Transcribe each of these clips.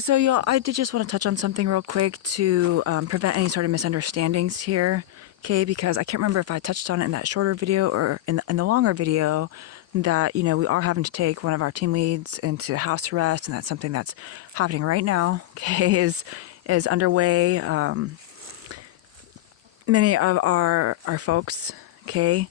So, y'all, I did just want to touch on something real quick to prevent any sort of misunderstandings here, okay? Because I can't remember if I touched on it in that shorter video or in the longer video that, we are having to take one of our team leads into house arrest, and that's something that's happening right now, okay, is underway. Many of our folks, okay,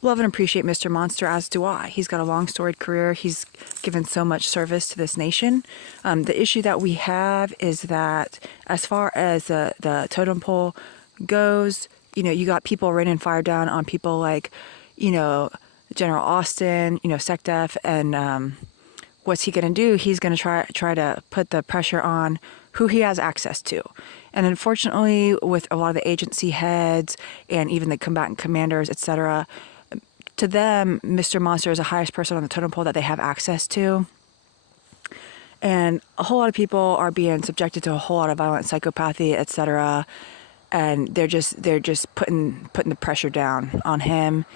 love and appreciate Mr. Monster, as do I. He's got a long storied career. He's given so much service to this nation. The issue that we have is that as far as the totem pole goes, you got people raining fire down on people like, General Austin, SecDef, and what's he going to do? He's going to try to put the pressure on who he has access to. And unfortunately, with a lot of the agency heads and even the combatant commanders, etc., to them, Mr. Monster is the highest person on the totem pole that they have access to. And a whole lot of people are being subjected to a whole lot of violent psychopathy, etc. And they're just putting the pressure down on him.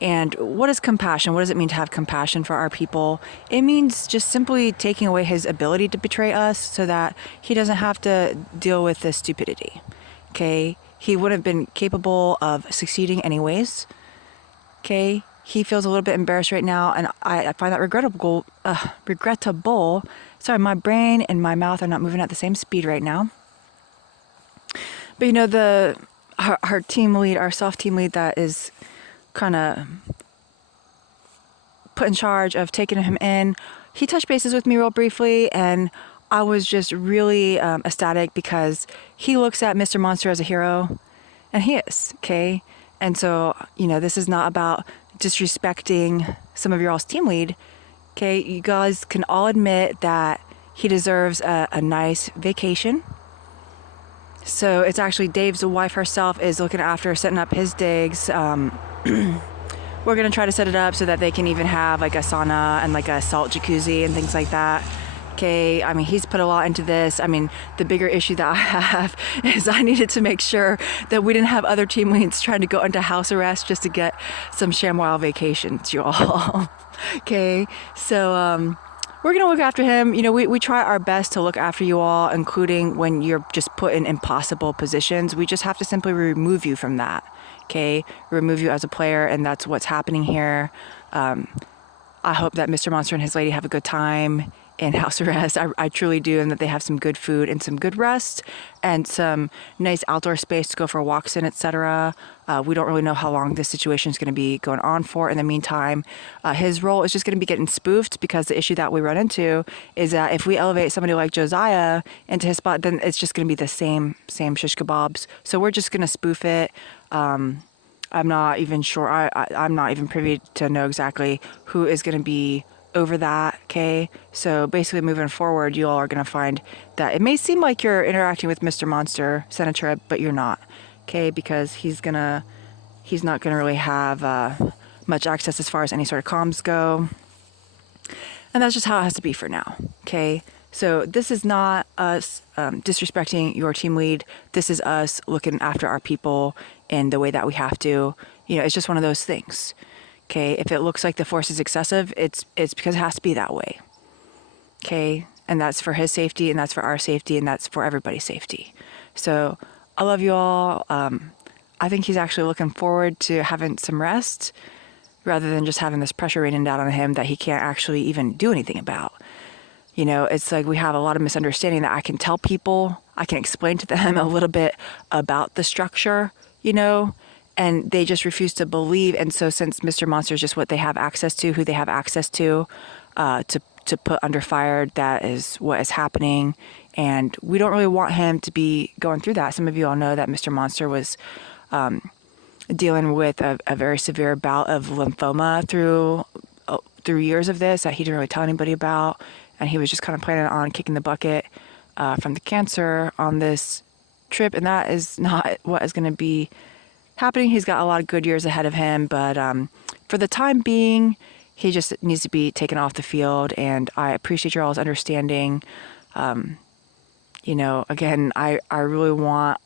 And what is compassion? What does it mean to have compassion for our people? It means just simply taking away his ability to betray us so that he doesn't have to deal with this stupidity. Okay? He wouldn't have been capable of succeeding anyways. Okay, he feels a little bit embarrassed right now, and I find that regrettable. Sorry, my brain and my mouth are not moving at the same speed right now. But our team lead, our soft team lead that is kind of put in charge of taking him in, he touched bases with me real briefly, and I was just really ecstatic because he looks at Mr. Monster as a hero, and he is, okay? And so, this is not about disrespecting some of your all's team lead. Okay, you guys can all admit that he deserves a nice vacation. So it's actually Dave's wife herself is looking after setting up his digs. We're going to try to set it up so that they can even have like a sauna and like a salt jacuzzi and things like that. Okay, I mean, he's put a lot into this. I mean, the bigger issue that I have is I needed to make sure that we didn't have other team leads trying to go into house arrest just to get some ShamWow vacations, you all. Okay, so we're going to look after him. We try our best to look after you all, including when you're just put in impossible positions. We just have to simply remove you from that, okay? Remove you as a player, and that's what's happening here. I hope that Mr. Monster and his lady have a good time in house arrest. I truly do, and that they have some good food and some good rest and some nice outdoor space to go for walks in, etc. We don't really know how long this situation is going to be going on for. In the meantime, his role is just going to be getting spoofed, because the issue that we run into is that if we elevate somebody like Josiah into his spot, then it's just going to be the same shish kebabs. So we're just going to spoof it. I'm not even sure. I'm not even privy to know exactly who is going to be over that, okay? So basically moving forward, you all are going to find that it may seem like you're interacting with Mr. Monster, Senator, but you're not, okay? Because he's not going to really have much access as far as any sort of comms go. And that's just how it has to be for now, okay? So this is not us disrespecting your team lead. This is us looking after our people in the way that we have to. It's just one of those things. Okay, if it looks like the force is excessive, it's because it has to be that way. Okay, and that's for his safety, and that's for our safety, and that's for everybody's safety. So I love you all. I think he's actually looking forward to having some rest rather than just having this pressure raining down on him that he can't actually even do anything about. It's like we have a lot of misunderstanding that I can tell people, I can explain to them a little bit about the structure, and they just refuse to believe. And so since Mr. Monster is just what they have access to, who they have access to put under fire, that is what is happening. And we don't really want him to be going through that. Some of you all know that Mr. Monster was dealing with a very severe bout of lymphoma through years of this that he didn't really tell anybody about. And he was just kind of planning on kicking the bucket from the cancer on this trip. And that is not what is going to be happening. He's got a lot of good years ahead of him, but for the time being, he just needs to be taken off the field. And I appreciate your all's understanding. Again, I really want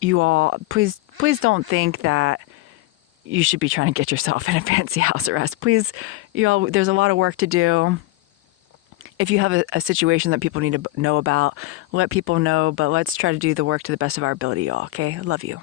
you all, please don't think that you should be trying to get yourself in a fancy house arrest. Please, there's a lot of work to do. if you have a situation that people need to know about, let people know, but let's try to do the work to the best of our ability, y'all. Okay? Love you.